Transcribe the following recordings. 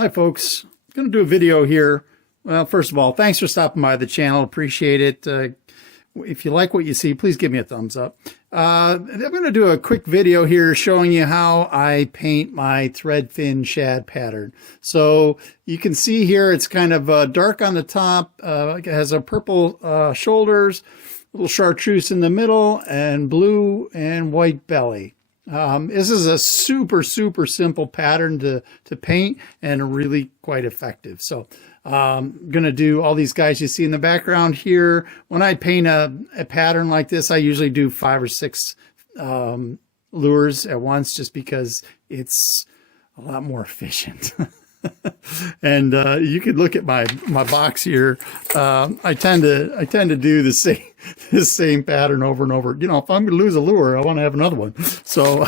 Hi folks, I'm going to do a video here. Well, first of all, thanks for stopping by the channel. Appreciate it. If you like what you see, please give me a thumbs up. I'm going to do a quick video here showing you how I paint my ThreadFin shad pattern. So you can see here it's kind of dark on the top. It has a purple shoulders, little chartreuse in the middle, and blue and white belly. This is a super simple pattern to paint and really quite effective. So I'm going to do all these guys you see in the background here. When I paint a pattern like this, I usually do 5 or 6 lures at once just because it's a lot more efficient. And you could look at my box here. I tend to do the same pattern over and over. You know, if I'm going to lose a lure, I want to have another one. So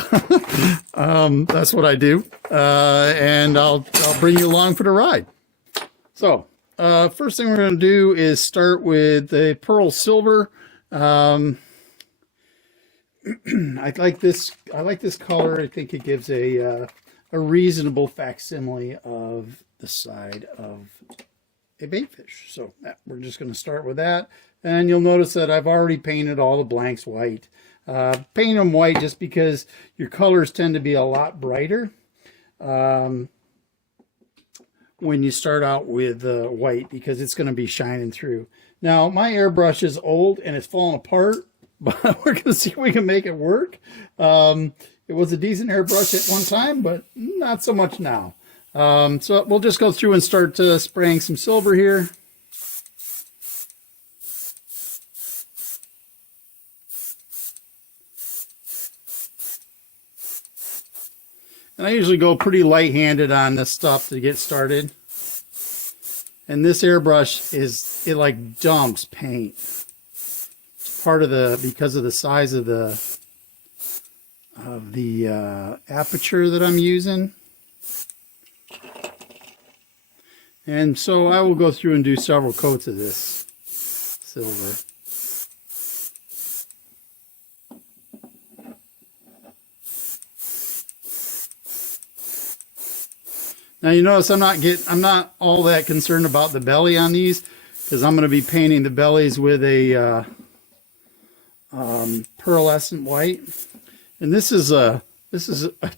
that's what I do, and I'll bring you along for the ride. So first thing we're going to do is start with the pearl silver. I like this color. I think it gives a reasonable facsimile of the side of a baitfish. So we're just going to start with that. And you'll notice that I've already painted all the blanks white. Paint them white just because your colors tend to be a lot brighter when you start out with white, because it's going to be shining through. Now, my airbrush is old and it's falling apart, but we're going to see if we can make it work. It was a decent airbrush at one time, but not so much now. So we'll just go through and start spraying some silver here. And I usually go pretty light-handed on this stuff to get started. And this airbrush it like dumps paint. It's part of because of the size of the aperture that I'm using. And so I will go through and do several coats of this silver. Now you notice I'm not all that concerned about the belly on these, because I'm going to be painting the bellies with a pearlescent white. And this is a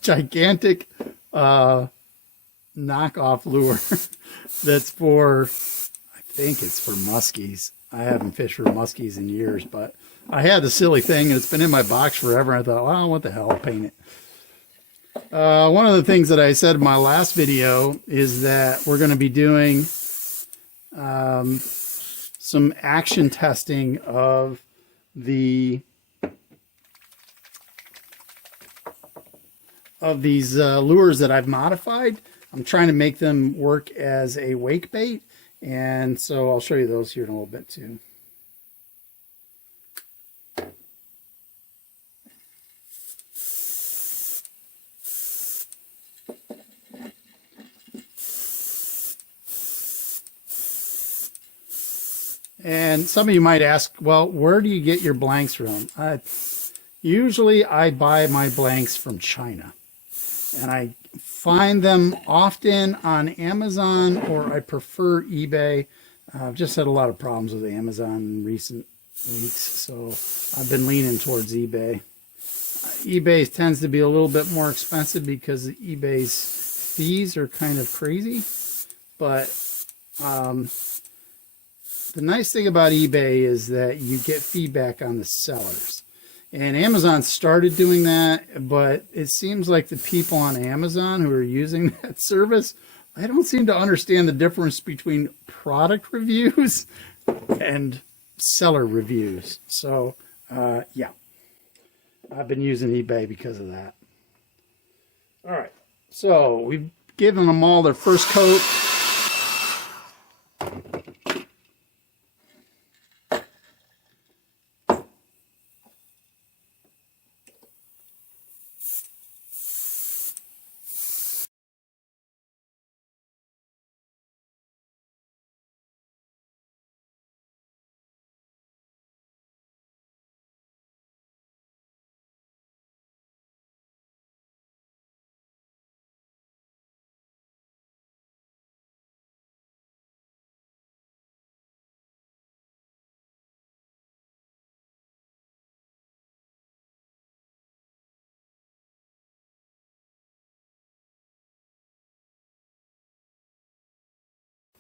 gigantic knockoff lure that's for, I think it's for muskies. I haven't fished for muskies in years, but I had the silly thing and it's been in my box forever. I thought, well, what the hell, I'll paint it. One of the things that I said in my last video is that we're going to be doing some action testing of these lures that I've modified. I'm trying to make them work as a wake bait, and so I'll show you those here in a little bit too. And some of you might ask, well, where do you get your blanks from? Usually I buy my blanks from China. And I find them often on Amazon, or I prefer eBay. I've just had a lot of problems with Amazon in recent weeks, so I've been leaning towards eBay. eBay tends to be a little bit more expensive because eBay's fees are kind of crazy. But the nice thing about eBay is that you get feedback on the sellers. And Amazon started doing that, but it seems like the people on Amazon who are using that service, I don't seem to understand the difference between product reviews and seller reviews. So, yeah, I've been using eBay because of that. All right, so we've given them all their first coat.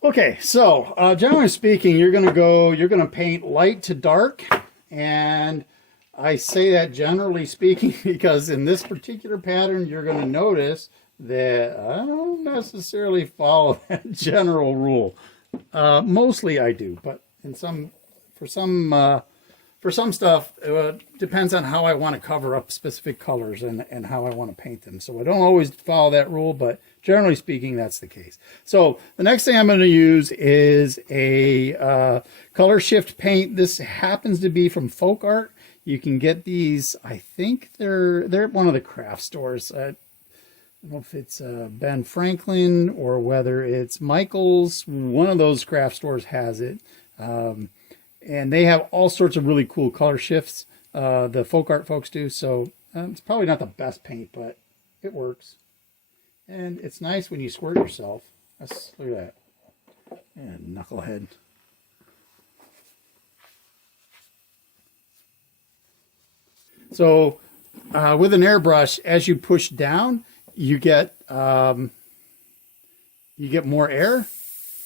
Okay, so generally speaking, you're going to paint light to dark, and I say that generally speaking because in this particular pattern, you're going to notice that I don't necessarily follow that general rule. Mostly I do, but for some stuff, it depends on how I want to cover up specific colors and how I want to paint them. So I don't always follow that rule, but generally speaking, that's the case. So the next thing I'm going to use is a color shift paint. This happens to be from Folk Art. You can get these, I think they're at one of the craft stores. I don't know if it's Ben Franklin or whether it's Michael's. One of those craft stores has it. And they have all sorts of really cool color shifts. The Folk Art folks do. So it's probably not the best paint, but it works. And it's nice when you squirt yourself. Look at that. And knucklehead. So with an airbrush, as you push down, you get more air.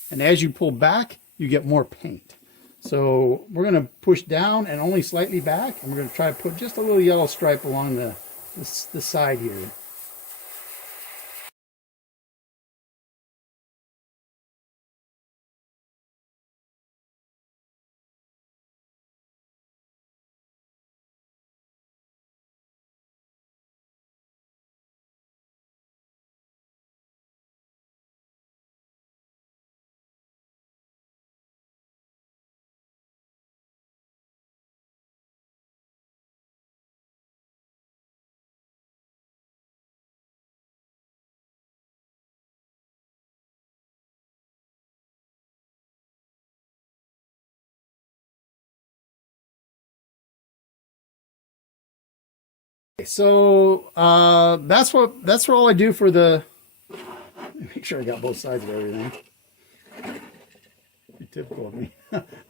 And as you pull back, you get more paint. So we're going to push down and only slightly back. And we're going to try to put just a little yellow stripe along the side here. So that's all I do for the. Make sure I got both sides of everything. Be typical of me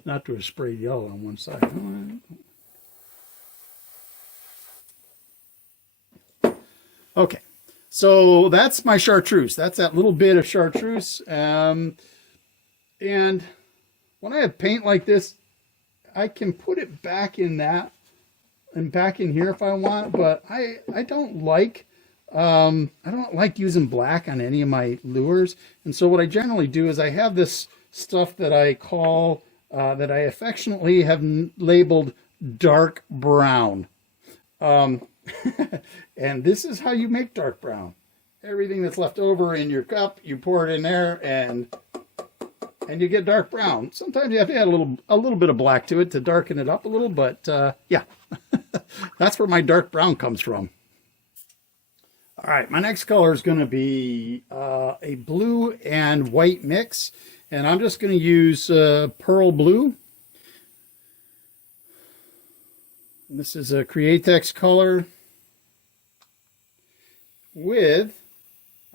not to have sprayed yellow on one side. Okay, so that's my chartreuse. That's that little bit of chartreuse. And when I have paint like this, I can put it back in that and back in here if I want, but I don't like using black on any of my lures. And so what I generally do is I have this stuff that I call that I affectionately have labeled dark brown. And this is how you make dark brown. Everything that's left over in your cup, you pour it in there, and you get dark brown. Sometimes you have to add a little bit of black to it to darken it up a little, but yeah, that's where my dark brown comes from. All right, my next color is going to be a blue and white mix, and I'm just going to use pearl blue. And this is a Createx color with.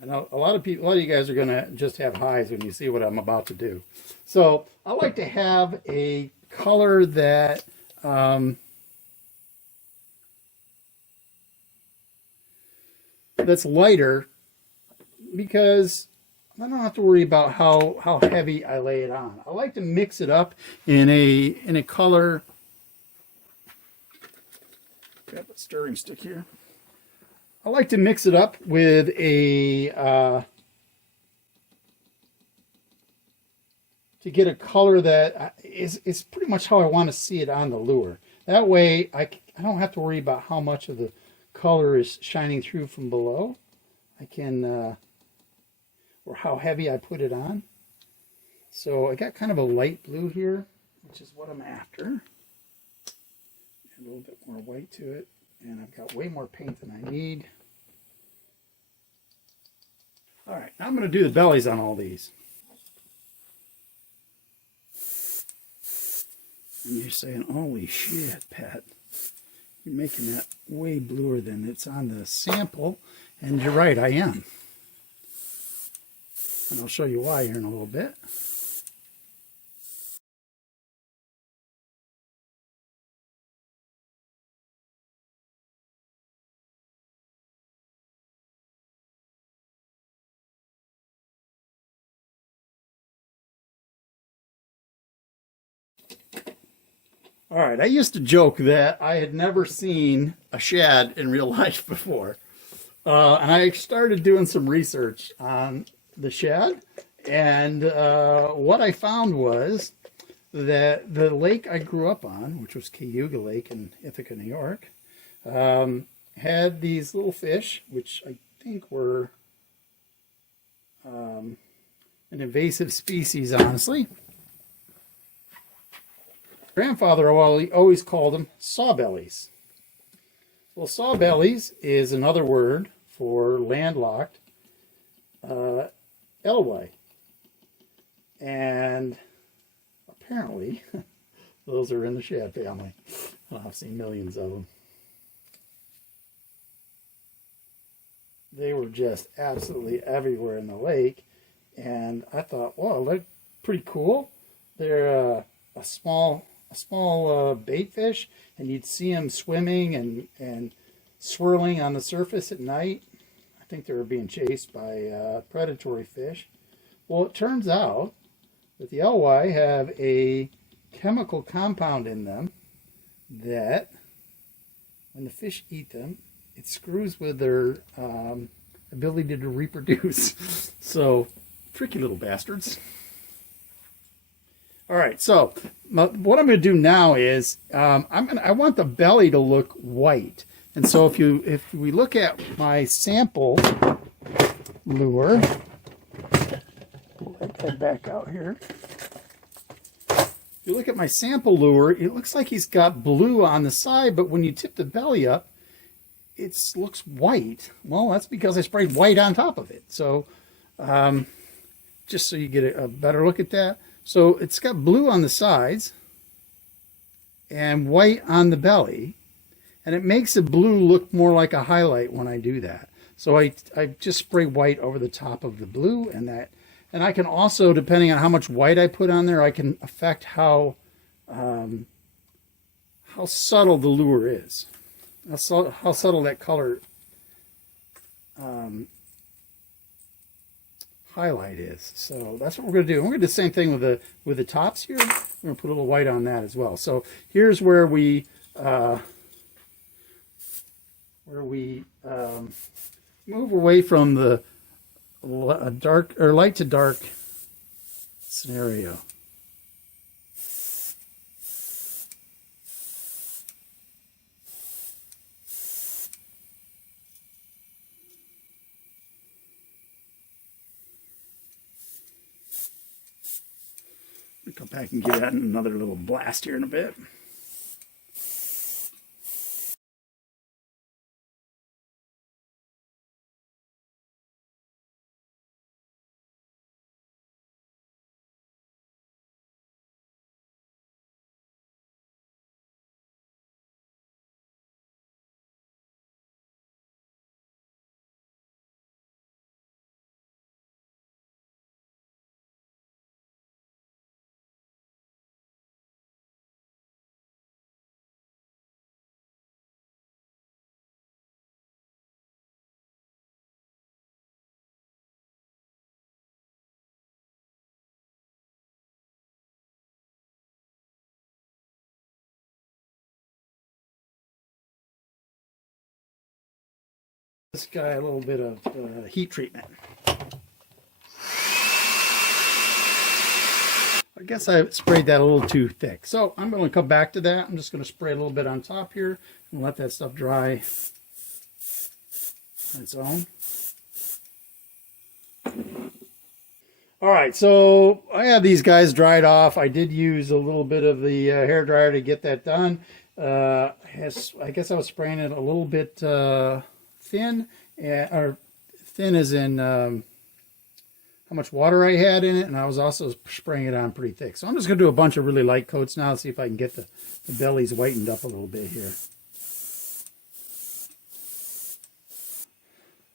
I know a lot of you guys are going to just have highs when you see what I'm about to do. So I like to have a color that that's lighter because I don't have to worry about how heavy I lay it on. I like to mix it up in a color. Got a stirring stick here. I like to mix it up with a to get a color that is pretty much how I want to see it on the lure. That way I don't have to worry about how much of the color is shining through from below. I can or how heavy I put it on. So I got kind of a light blue here, which is what I'm after. A little bit more white to it, and I've got way more paint than I need. All right, now I'm going to do the bellies on all these. And you're saying, holy shit, Pat, you're making that way bluer than it's on the sample. And you're right, I am. And I'll show you why here in a little bit. All right, I used to joke that I had never seen a shad in real life before. And I started doing some research on the shad. And what I found was that the lake I grew up on, which was Cayuga Lake in Ithaca, New York, had these little fish, which I think were an invasive species, honestly. Grandfather always called them sawbellies. Well, sawbellies is another word for landlocked elway. And apparently, those are in the shad family. I've seen millions of them. They were just absolutely everywhere in the lake. And I thought, wow, they're pretty cool. They're a small bait fish, and you'd see them swimming and swirling on the surface at night. I think they were being chased by predatory fish. Well, it turns out that the elway have a chemical compound in them that, when the fish eat them, it screws with their ability to reproduce. So, tricky little bastards. All right, so what I'm going to do now is I want the belly to look white, and so if we look at my sample lure, pull that head back out here. If you look at my sample lure, it looks like he's got blue on the side, but when you tip the belly up, it looks white. Well, that's because I sprayed white on top of it. So just so you get a better look at that. So it's got blue on the sides and white on the belly, and it makes the blue look more like a highlight when I do that. So I just spray white over the top of the blue, and I can also, depending on how much white I put on there, I can affect how subtle the lure is, how subtle that color highlight is. So that's what we're going to do. We're going to do the same thing with the tops here. We're going to put a little white on that as well. So here's where we move away from the dark or light to dark scenario. Come back and give that another little blast here in a bit. This guy a little bit of heat treatment. I guess I sprayed that a little too thick. So I'm going to come back to that. I'm just going to spray a little bit on top here and let that stuff dry on its own. All right, so I have these guys dried off. I did use a little bit of the hair dryer to get that done. I guess I was spraying it a little bit thin, or thin as in how much water I had in it, and I was also spraying it on pretty thick. So I'm just going to do a bunch of really light coats now, see if I can get the bellies whitened up a little bit here.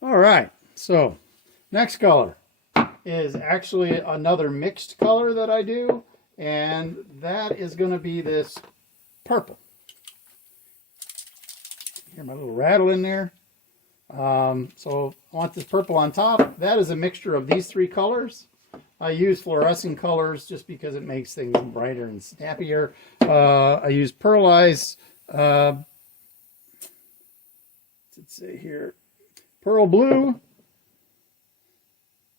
All right, so next color is actually another mixed color that I do, and that is going to be this purple. Hear my little rattle in there. So I want this purple on top. That is a mixture of these three colors. I use fluorescent colors just because it makes things brighter and snappier. I use pearlized, let's see here, pearl blue.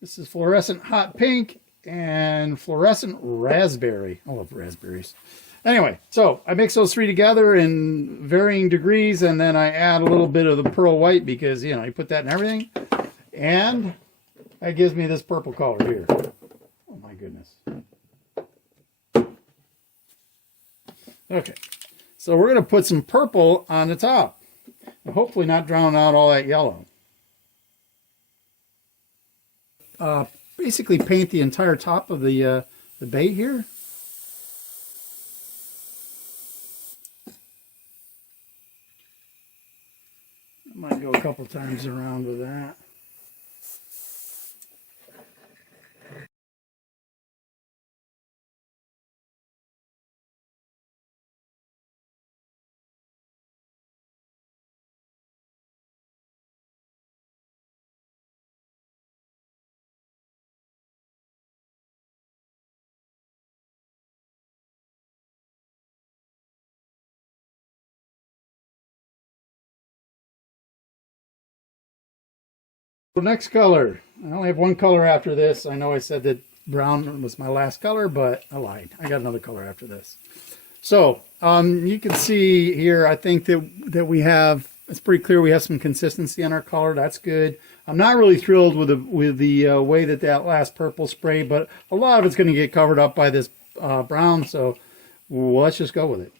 This is fluorescent hot pink and fluorescent raspberry. I love raspberries. Anyway, so I mix those three together in varying degrees, and then I add a little bit of the pearl white because, you know, you put that in everything. And that gives me this purple color here. Oh my goodness. Okay, so we're going to put some purple on the top. And hopefully not drown out all that yellow. Basically paint the entire top of the bait here. I might go a couple times around with that. The next color. I only have one color after this. I know I said that brown was my last color, but I lied. I got another color after this. So you can see here, I think that we have, it's pretty clear we have some consistency in our color. That's good. I'm not really thrilled with the way that last purple spray, but a lot of it's going to get covered up by this brown. So let's just go with it.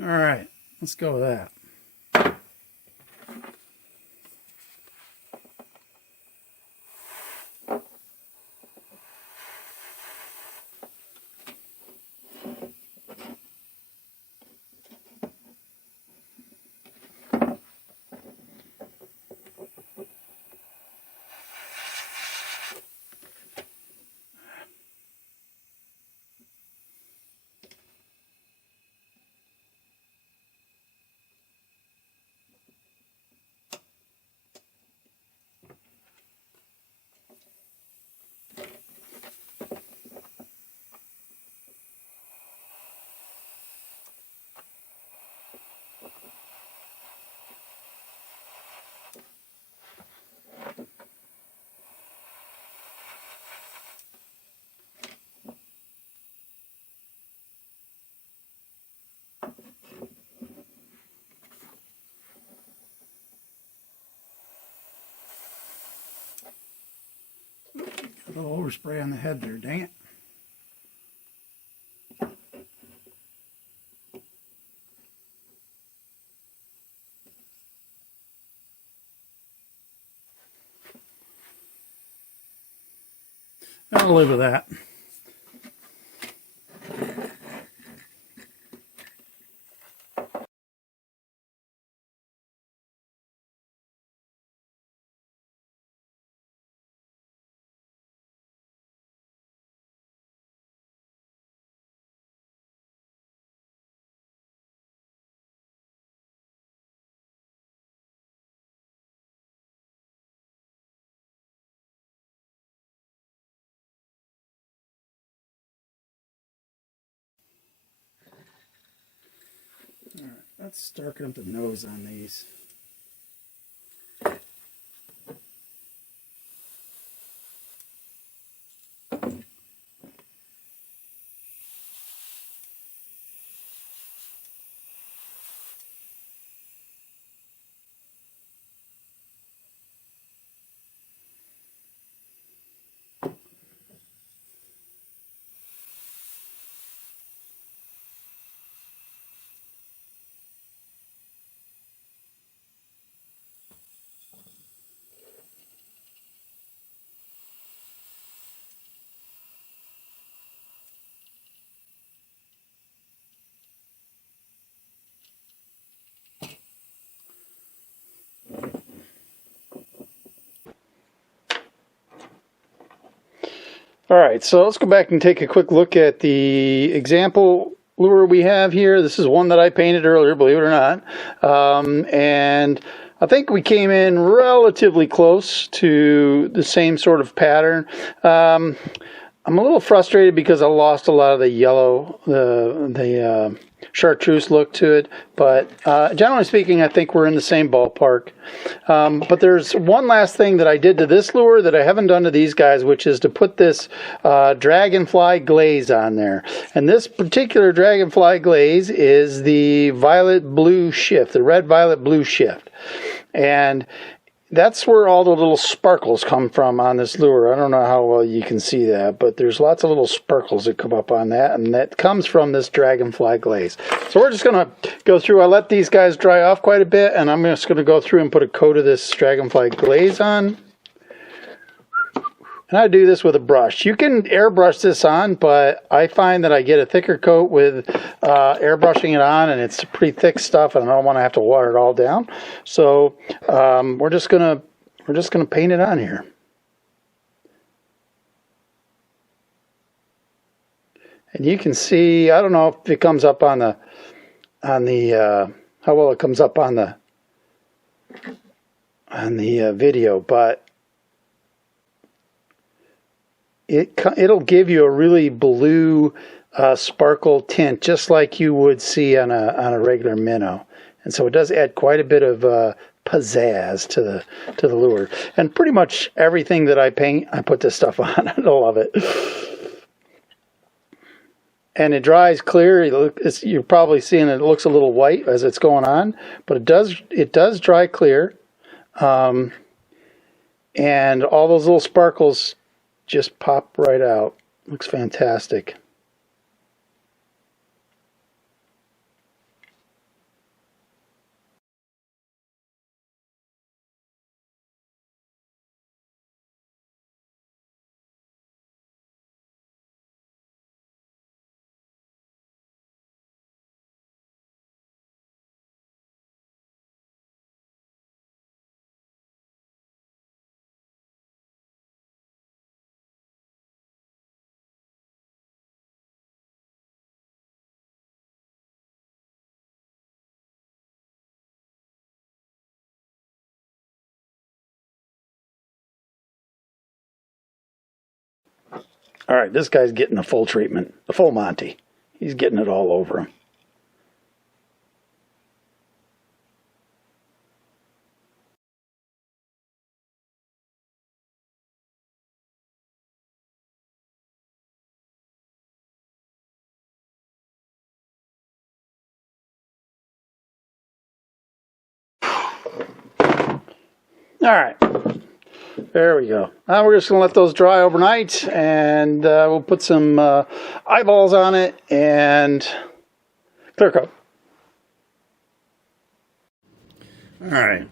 All right, let's go with that. A little overspray on the head there, dang it. I'll live with that. All right, let's darken up the nose on these. All right, so let's go back and take a quick look at the example lure we have here. This is one that I painted earlier, believe it or not. And I think we came in relatively close to the same sort of pattern. I'm a little frustrated because I lost a lot of the yellow, the chartreuse look to it, but generally speaking, I think we're in the same ballpark. But there's one last thing that I did to this lure that I haven't done to these guys, which is to put this Dragonfly Glaze on there. And this particular Dragonfly Glaze is the violet blue shift, the red violet blue shift. And that's where all the little sparkles come from on this lure. I don't know how well you can see that, but there's lots of little sparkles that come up on that, and that comes from this Dragonfly Glaze. So we're just going to go through. I let these guys dry off quite a bit, and I'm just going to go through and put a coat of this Dragonfly Glaze on. And I do this with a brush. You can airbrush this on, but I find that I get a thicker coat with airbrushing it on, and it's pretty thick stuff, and I don't want to have to water it all down. So we're just gonna paint it on here. And you can see, I don't know if it comes up on the how well it comes up on the video, but it'll give you a really blue sparkle tint, just like you would see on a regular minnow. And so it does add quite a bit of pizzazz to the lure. And pretty much everything that I paint, I put this stuff on. I love it. And it dries clear. You're probably seeing it looks a little white as it's going on, but it does dry clear. And all those little sparkles just pop right out. Looks fantastic. All right, this guy's getting the full treatment, the full Monty. He's getting it all over him. All right, there we go. Now we're just going to let those dry overnight, and we'll put some eyeballs on it and clear coat. All right,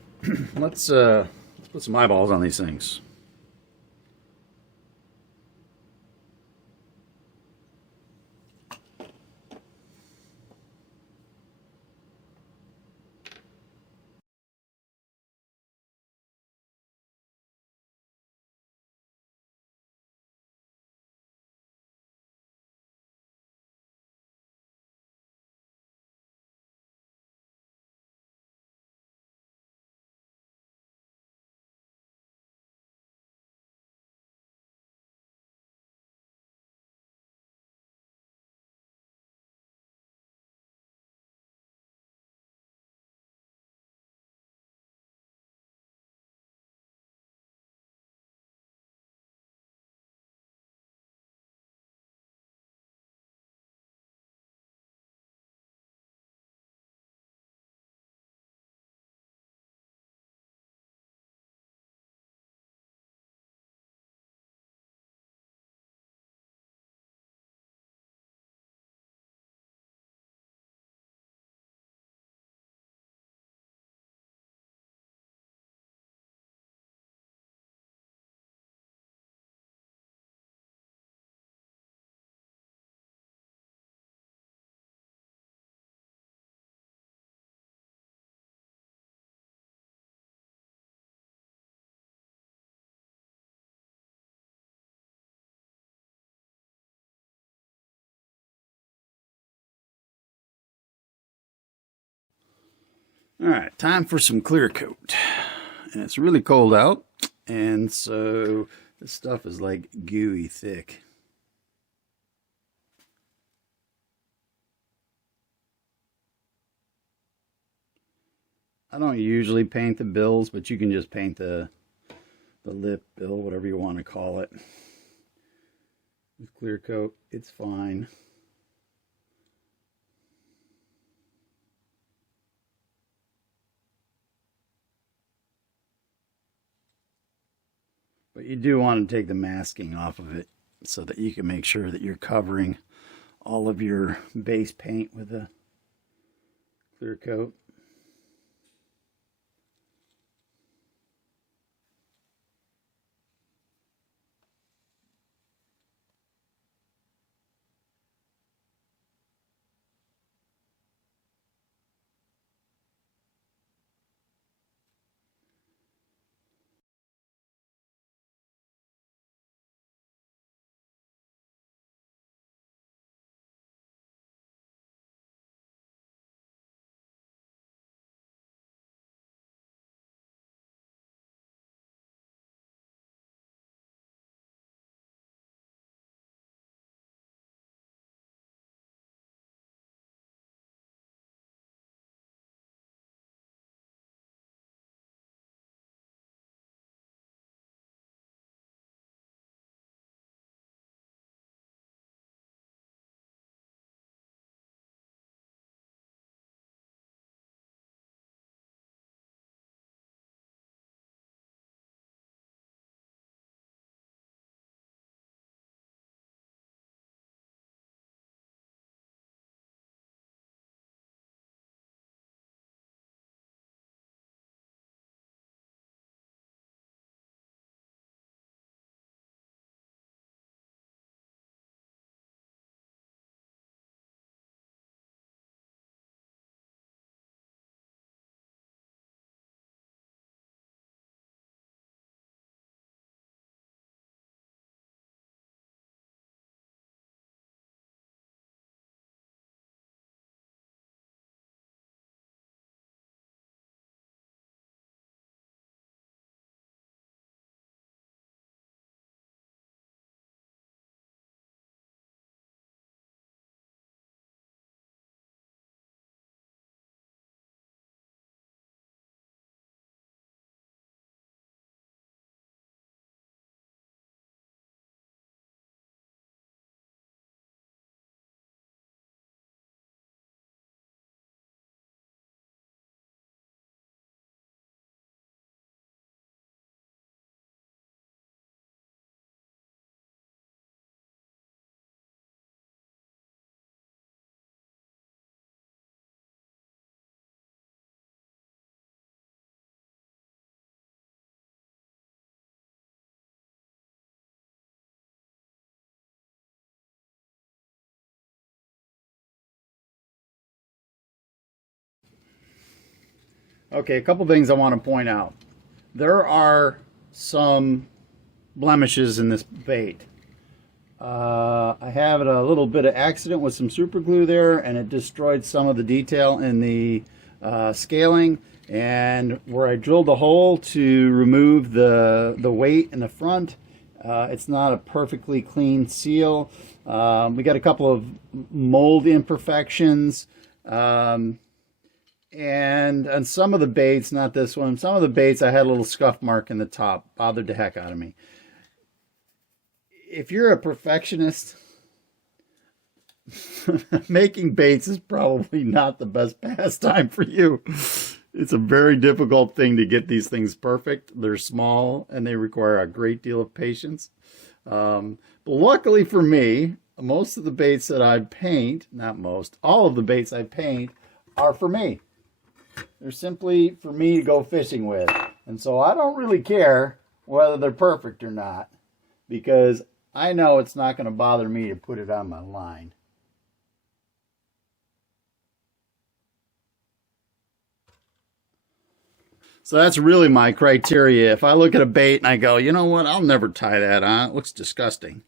let's put some eyeballs on these things. All right, time for some clear coat. And it's really cold out, and so this stuff is like gooey thick. I don't usually paint the bills, but you can just paint the lip bill, whatever you want to call it. With clear coat, it's fine. But you do want to take the masking off of it so that you can make sure that you're covering all of your base paint with a clear coat. Okay, a couple things I want to point out. There are some blemishes in this bait. I have a little bit of accident with some super glue there, and it destroyed some of the detail in the scaling. And where I drilled a hole to remove the weight in the front, it's not a perfectly clean seal. We got a couple of mold imperfections. And on some of the baits, not this one, some of the baits I had a little scuff mark in the top. Bothered the heck out of me. If you're a perfectionist, making baits is probably not the best pastime for you. It's a very difficult thing to get these things perfect. They're small and they require a great deal of patience. But luckily for me, most of the baits that I paint, not most, all of the baits I paint are for me. They're simply for me to go fishing with. And so I don't really care whether they're perfect or not, because I know it's not going to bother me to put it on my line. So that's really my criteria. If I look at a bait and I go, you know what, I'll never tie that on, it looks disgusting,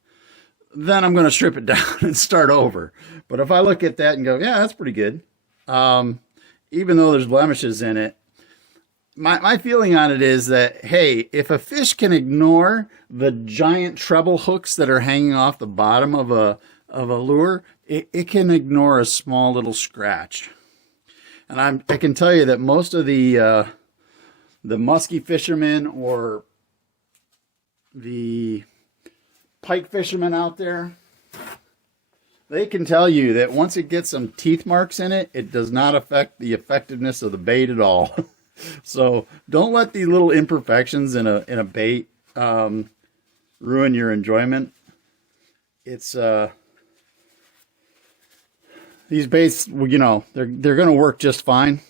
then I'm going to strip it down and start over. But if I look at that and go, yeah, that's pretty good, even though there's blemishes in it, my feeling on it is that, hey, if a fish can ignore the giant treble hooks that are hanging off the bottom of a lure, it can ignore a small little scratch. And I can tell you that most of the musky fishermen or the pike fishermen out there, they can tell you that once it gets some teeth marks in it, it does not affect the effectiveness of the bait at all. So don't let the little imperfections in a bait ruin your enjoyment. It's these baits, you know, they're going to work just fine.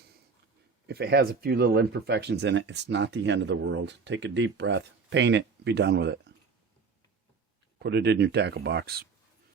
If it has a few little imperfections in it, it's not the end of the world. Take a deep breath, paint it, be done with it. Put it in your tackle box.